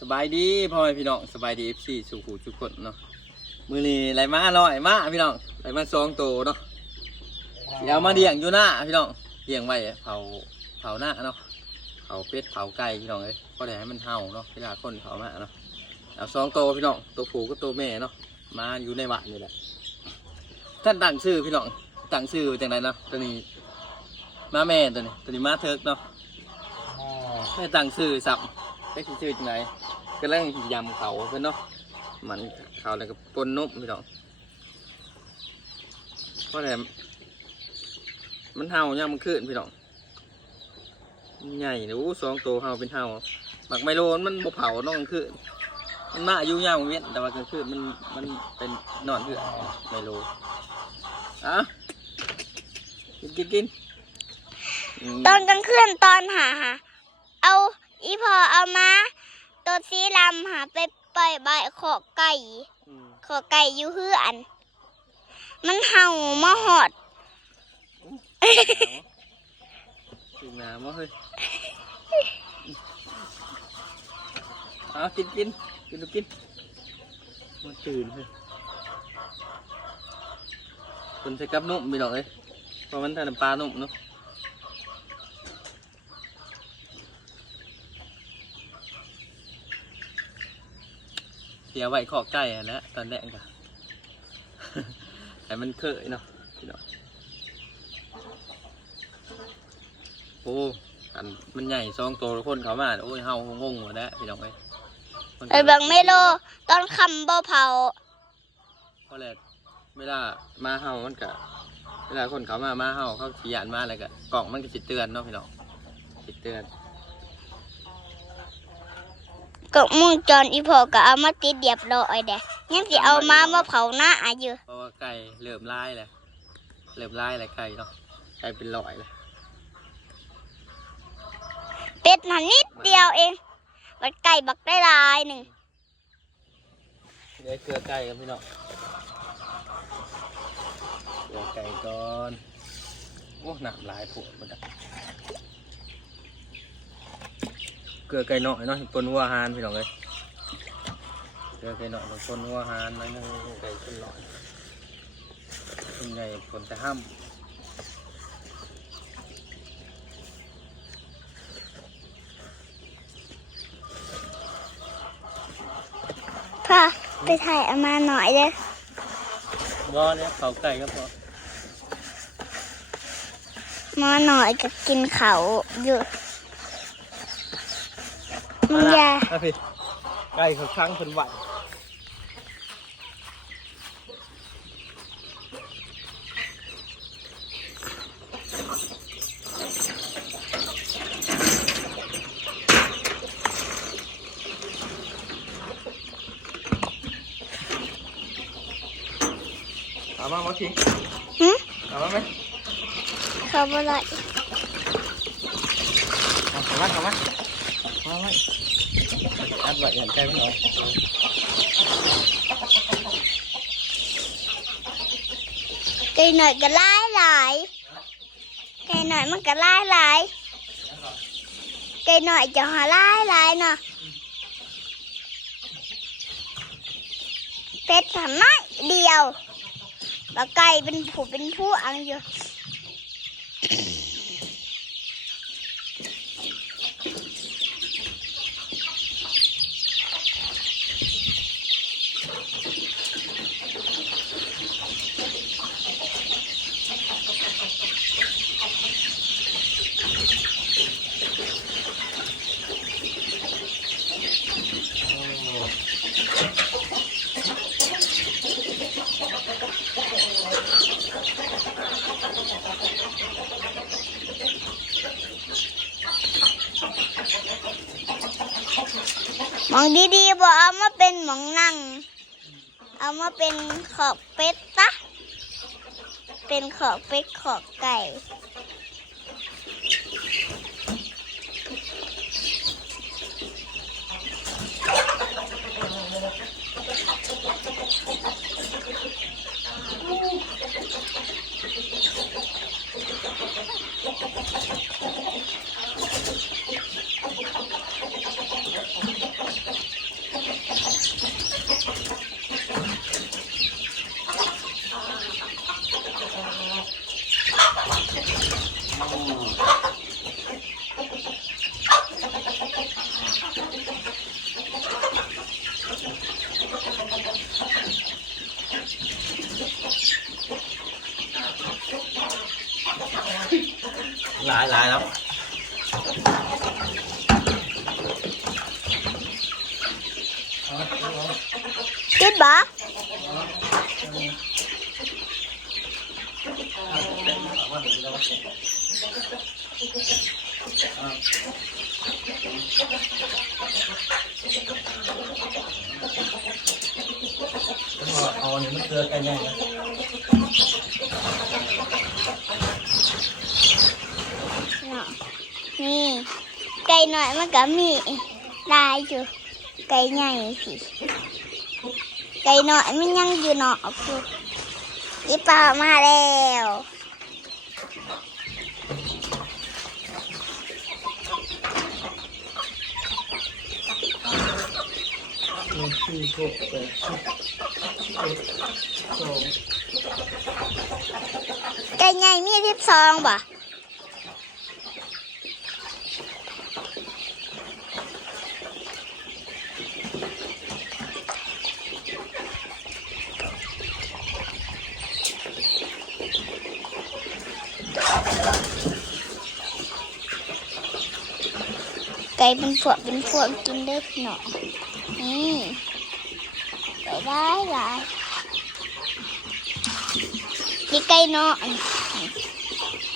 สบายดีพ่อแม่พี่น้องสบายดีเอฟซีสุขุทุกคนเนาะมือนี้ไหลมาลอยมาพี่น้องไหลมาสองโตวเนาะเดี๋ยวมาเลี้ยงอยู่หน้าพี่น้องเลี้ยงไว้เผาเผาหน้าเนาะเผาเป็ดเผาไก่พี่น้องเลยก็ได้ให้มันเห่าเนาะเวลาคนเผามาเนาะเอาสองโตวพี่น้องตัวผู้ก็ตัวแม่เนาะมาอยู่ในบ้านนี่แหละท่านตั้งชื่อพี่น้องตั้งชื่อจังไรเนาะตัวนี้มาแม่ตัวนี้ตัวนี้มาเทิร์กเนาะแม่ตั้งชื่อสับ ได้สิชื่อจังไงก็เร่งยำเขาเพื่อนเนาะมันเขาแล้วก็ปนนุ่มพี่น้องเพราะอะไรมันเห่าย่ำมันขึ้นพี่น้องใหญ่นะอู้สองตัวเห่าเป็นเห่าหมักไมโลมันบ่เผาน้องขึ้นมันมาอายุยาวเวียนแต่ว่ากลางคืนมันมันเป็นนอนเถื่อนไมโลอะกินกินกินตอนกลางคืนตอนหาเอา อีพอเอามาตัวสีลำหาไปปล่อยใบขอไก่อืมขอไก่อยู่เฮือน มันเห่ามาหอดกินน้ำวะเฮ้ยเอากินกินกินดูกินมันตื่นเฮ้ยคนใช้กับนุ่มมีดอกเลยเพราะมันทานำปลานุ่มเนาะ เสียไว้ขอไก่อะนะตอนแรกกะแต่มันเคยเนาะพี่น้องโอ้อันมันใหญ่ซองโตแล้วคนเขามาโอ้ยเฮางงหมดแล้วพี่น้องเอ้ยมันก็ไอ้เบังไม่โลตอนคำบ่เผาเพราะแหละเวลามาเฮามันก็เวลาคนเขามามาเฮาเขาขี่ยานมาอะไรก็กล่องมันก็สิเตือนเนาะพี่น้องสิเตือน ก็มุ่งจรอีพอก็เอามาติดเดียบร้อยเด้ยังสิเอามามาเผาหน้าอายุเพราะว่าไก่เริ่มลายแล้วเริ่มลายแล้วไก่เนาะไก่เป็นร้อยแล้วเป็ดน่ะนิดเดียวเองบัดไก่บักได้หลายหนึ่งเดี๋ยวเกลือไก่กันพี่น้องเกลือไก่ก่อนโอ้หนักหลายผุหมดอะ เก ลือไก่หน่อยเนาะปนหัวหานพี่น้องเลยเกลือไก่หน่อยปนหัวหานนั่นไก่ขึ้นหน่อยขึ้นใหญ่ผลแต่ห้ามพ่อไปถ่ายเอามาหน่อยเด้อบ่อเนี่ยเขาไก่ก็พอมาหน่อยก็กินเขาวอยู่มึง อย่าเอาพี่ไก่เขาครั้งเป็นหวัดเอามามาทิ้งหึเอามาไหมเขาบ่ได้เอาเข้ามาเข้ามามาไว้อัดไว้อย่างใจพี่น้องไก่หน่อยก็หลายหลายไก่ หน่อยมันก็หลายหลายไก่หน่อยจะหาหลายหลายเนาะเป็ดทำน้อยเดียวแล้วไก่เป็นผู้เป็นผู้อังอยู่ หมองดีๆบอกเอามาเป็นหมองนั่ง เอามาเป็นขอบเป็ดซะเป็นขอบเป็ดขอบไก่ บ่เอาอันนี้มันเกลือกันยังไงเนาะนี่ ไก่หน่อยมันก็มีลายอยู่ไก่ใหญ่สิไก่หน่อยมันยังอยู่เนอกอยู่อีปลามาแล้วหนึ่งสี่หกแปดสิบเอ็ดสองไก่ใหญ่มีทิพซองบ่ ก่เป็นพวกเป็นพวกกินได้พี่น้องนี่ไก่ได้หลายนี่ไก่น้อย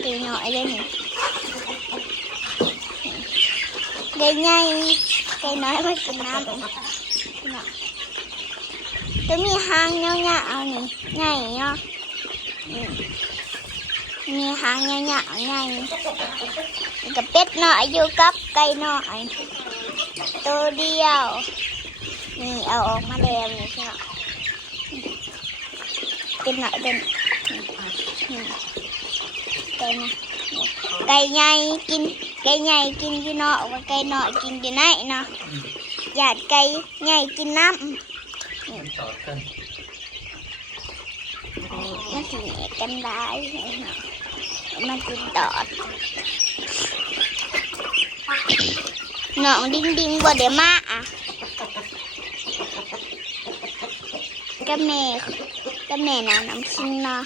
ไก่น้อยเลยนี่ไก่ใหญ่ไก่น้อยมากินน้ำพี่น้องจะมีหางเงี้ยวๆเอานี่ใหญ่เนาะนี่ มีหางเงี้ยวๆใหญ่กับเป็ดหน่อยอยู่กับไก่หน่อยตัวเดียว นี่เอาออกมาแล้วนี่ใช่ไหมเป็นหน่อยเป็นนี่ไก่นะไก่ใหญ่กิน ไก่ใหญ่กินอยู่เนาะว่าไก่หน่อยกินอยู่ไหนเนาะอยากไก่ใหญ่กินน้มันต่อกันำมันสิแหนกันได้เนาะ มันกินตอดเนาะดิ้งดิ้งบ่เดี๋ยวมาอะกับแม่กับแม่นาน้ำคิงเนาะ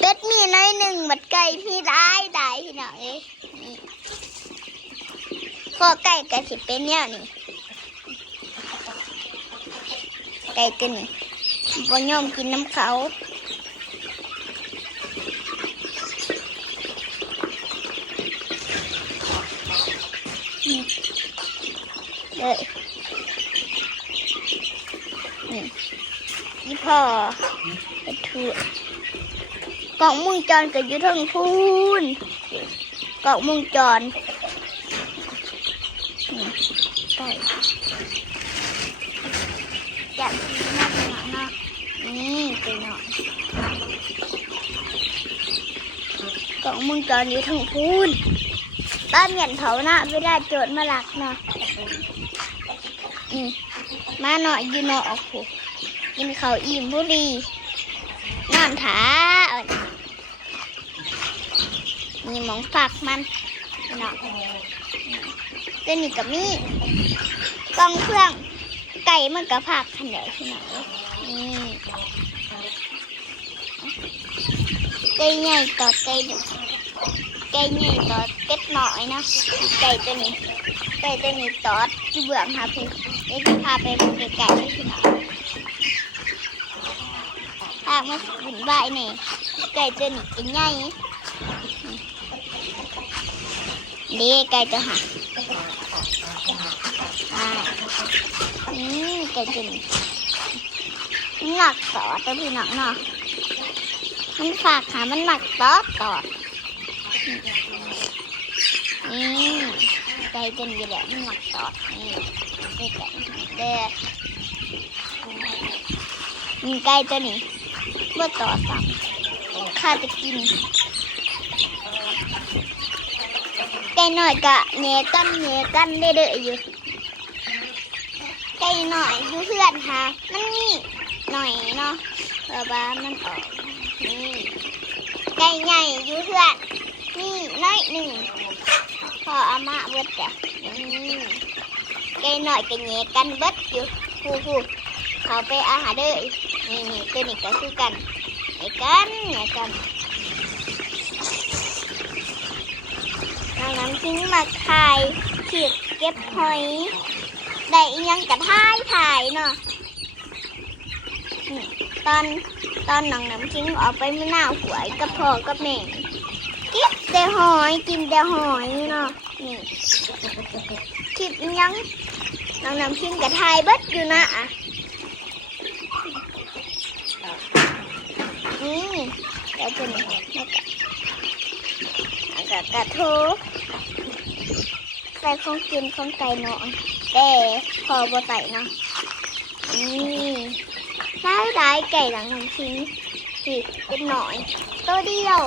เป็ดมีน้อยหนึ่งบัดไก่พี่ได้ได้พี่น้องเอ้ยข้อไก่กะสิเป็นเนี่ยนี่ไก่ตัวนี้ บ่ยอมกินน้ำเขาเลยนี่นี่พ่อไปถือกล่องมุงจรก็อยู่ทั้งพูนกล่องมุงจรนี่ไก่อยากกินมากหน่อยเนาะนี่ ไปหน่อยกล่องมุงจรอยู่ทั้งพูนบ้านเหยียนเผาหน้าเวลาโจรมาหลักเนาะอืมมาหน่อยยู่เนาะโอ้โหกินข้าวอิ่มบุรีนอนถาเอานี่หมองฝักมันเนาะตัวนี้กับมี่กล่องเครื่องไก่มันกับผักขันเดียวที่ไหนนี่ ไก่ใหญ่ต่อไก่ดุไก่ใหญ่ต่อเป็ดน้อยนะไก่ตัวนี้ไก่ตัวนี้ตอดที่เบื่อมาพี่เดี๋ยวจะพาไปดูไก่ๆเลยพี่น้องพามาบุญบายนี่ไก่ตัวนี้เป็นใหญ่เดีไก่ตัวหักอ่าอืมไก่ตัวนี้หนักตอดตัวพี่น้องเนาะ มันฝากหามันหนักตอดตอดอืมไก่ตัวนี้แหละมันหลักตอนี่นี่ไก่เด้อมีไก่ตัวนี้เมื่อต่อซ้ำข้าจะกินไก่หน่อยกะเนกันเนกันได้เด้ออยู่ไก่หน่อยอยู่เพื่อนค่ะมันมีหน่อยเนาะเพราะว่ามันออก นี่ไก่ใหญ่อยู่เพื่อนนี่น้อยหนึ่งพออามาเบิดจ้ะนี่ไก่หน่อยกันแยกันเบิดอยู่ฟูฟูเขาไปอาหารเด้อนี่นี่ตัวนี้ก็คือกันแยกกันแยกกันน้องน้ำทิ้งมาคายขีดเก็บหอย ได้ยังกระท่ายถ่ายเนาะตอน ตอนน้องน้ำทิ้งออกไปไม่น่าหวยกับพ่อกับแม่ก็บแต่หอยกินแต่หอยเนาะนี่คลิปอิหยังน้องน้ำทิ้งกระทายเบิดอยู่นะอะนี่เดี๋ยวจะนี่แล้วก็แล้วก็กระโทใส่ของกินของไก่เนาะแต่พอบ่ใส่เนาะนี่ ได้ได้ไก่หลังน้ำทิ้งสิเป็นหน่อย ตัวเดียว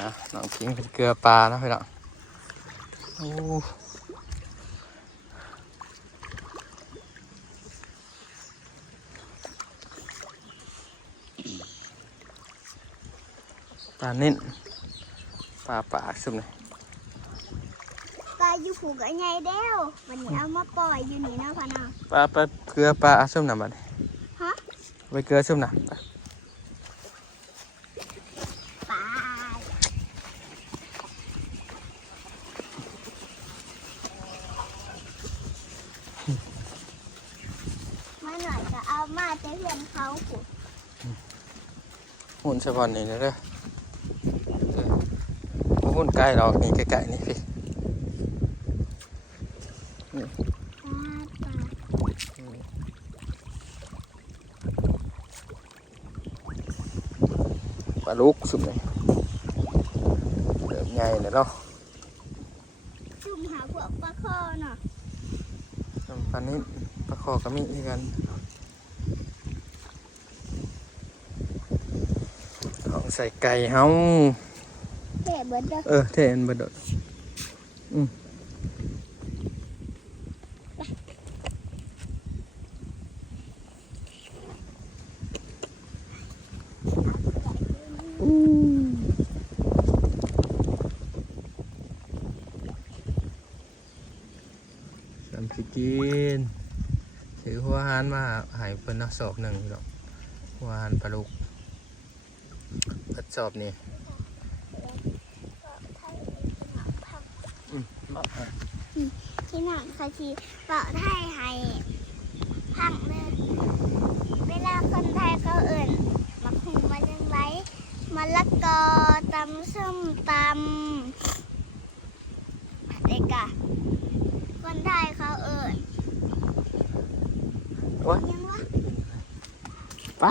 อะน้องทิ้งเป็นเกลือปลานะพี่น้องโอ้ปลานิ่นปลาปากซุ่มเลยปลา อยู่ผูกกับไงเด้ววันนี้เอามาปล่อยอยู่นี่นะพ่อเนาะปลาปลาเกลือปลาซุ่มหนำบัดนี้ฮะไปเกลือซุ่มหนำปลามาหน่อยก็เอามาแต่เพื่อนเขาผูกหุ่นสะพอนนี่เด้อเออบ่หุ่นใกล้หรอกนี่ใกล้ๆนี่พี่ ปลาปลาปลาลูกสุดเลยเริ่มใหญ่เลยเนาะจุ่มหาพวกปลาคอเนาะปลานี้ปลาคอกระมิที่กันของใส่ไก่เฮาเด็เบิดเด้อเออเทนบดดอืมสามสิกินถือหัวหานมาใหาย เพิ่นเนักสอบหนึ่งพี่น้องหัวหานปลาลูกเพิ่นสอบนี่มาอะที่หนังคาชีเปาะไทยให้พังเลยเวลาคนไทยเขาเอิ่นมักหุงมาจังไรมะละกอตำส้มตำเด็กอะคนไทยเขาเอิ่นโอ้ยยังวะ ไป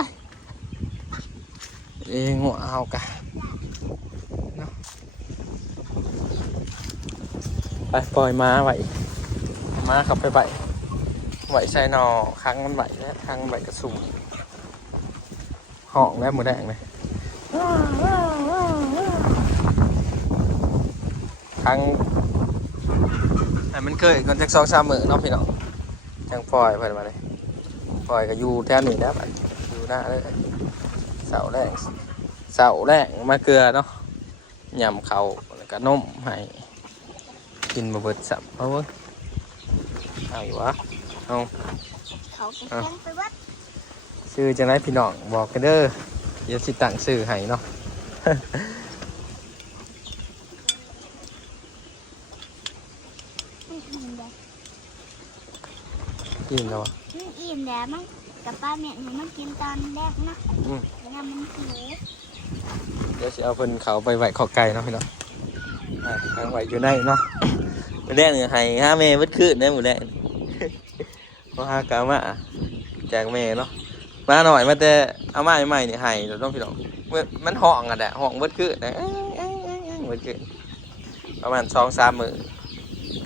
เองหัวเอากะไปปล่อยม้าไหวม้าขับไปไปไหวใส่นอครั้งมันไหวแล้วครั้งไหวกระสุ่มห้องแล้วมือแดงเลยครั้งแต่มันเคยก่อนจากสองสามมือเนาะพี่น้องจังปล่อยไปมาเลยปล่อยก็อยู่แถวนี้แล้วบัดอยู่ หน้าเลยเสาแรกเสาแรกมาเกลือเนาะยำเขาแล้วก็นมให้กินมาเบิดสับเพราะว่าเอาอยู่วะเขาก็เลี้ยงไปวัดชื่อจังไรพี่น้องบอกกันเด้อเดี๋ยวสิตั้งชื่อให้เนาะอิ่มแล้วกินแล้ววะอิ่มแล้วมั้ง กับป้าแม่ให้มันกินตอนแรกนะอืมแล้วมันหิวเดี๋ยวสิเอาเพิ่นเขาไปไหวขอไก่เนาะพี่น้องอ่าทางไหวอยู่ในเนาะมือแรกเนี่ยให้ห้าเมย์เบิดคืนได้มือแรกเพราะห้ากามาจากเมย์เนาะ มาหน่อยมาแต่เอามาใหม่ๆเนี่ยให้เราต้องพี่น้องมันมันห้องอะแหละห้องเบิดคืนนะเอ้ยเอ้ยเอ้ยเอ้ยเบิดคืนประมาณสองสามมือ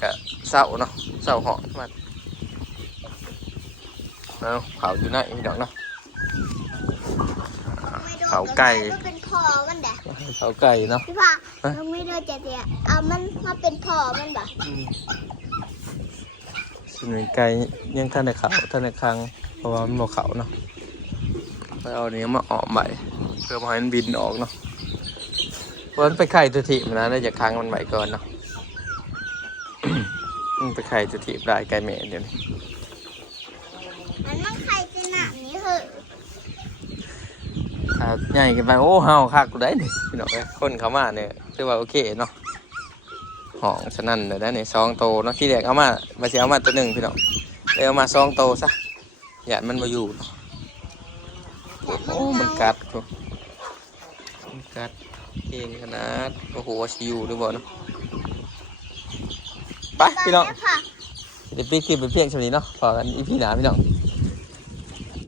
กับเสาเนาะเสาห้องมัน เอาเผาอยู่ในพี่น้องเนาะไม่โดนเขาไก่ก็เป็นพ่อมันแหละเผาไก่เนาะพี่พ่อฮะเราไม่โดนจะเสียเอามันมาเป็นพ่อมันบ่ส่วนไก่ยังท่านในเขาท่านในครังเพราะว่ามันบอกเขาเนาะไปเอาเนี้ยมาออมใบเพื่อมาให้มันบินออกเนาะเพราะมันไปไข่ตัวถีบนะได้จากครั้งมันใหม่ก่อนเนาะมันไปไข่ตัวถีบได้ไก่แม่เดี๋ยวนี้มันมันไข่จะหนักนี้เหอะ ถ้า ใหญ่กันไปโอ้เฮาคักกูได้นี่พี่น้องเอ้ยคนเขามาเนี่ยถือว่าโอเคเนาะห้องฉะนั้นเดี๋ยวได้ในซองโตเนาะที่แรกเอามามาสิเอามาตัวหนึ่งพี่น้องเลยเอามาซองโตซะอย่ามันมาอยู่เนาะโอ้มันกัดกูมันกัดเก่งขนาดโอ้โหว่าสิอยู่หรือเปล่าเนาะไปพี่น้องค่ะเดี๋ยวปีคลิปไปเพียงเท่านี้เนาะฝากกันอีพีหนาพี่น้อง